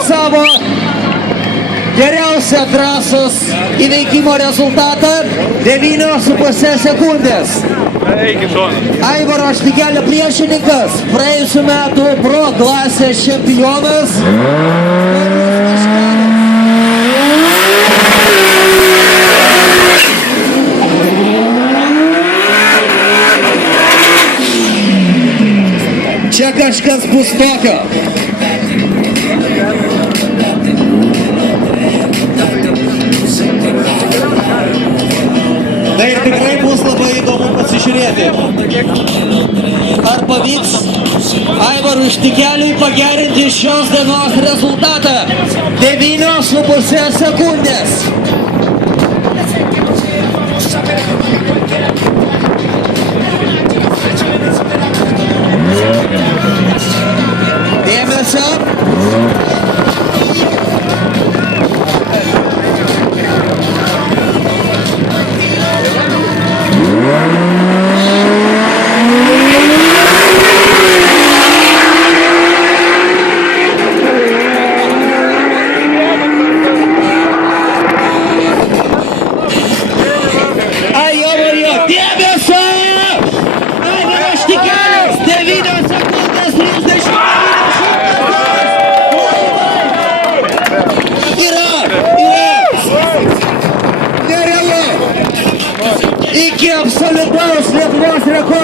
savo geriausią trasos įveikimo rezultatą 9,5 sekundės. Aivaro Štikelio priešininkas, praėjusių metų pro klasės čempionas. Čia kažkas bus tokio. Tai tikrai bus labai įdomu pasižiūrėti. Ar pavyks Aivarui Štikeliui pagerinti šios dienos rezultatą 9,5 sekundės. Dėmesio. Dėmesio! Aivaras Štikelis, 9 sekundės 30. Nerealu! Iki absoliutaus Lietuvos rekordo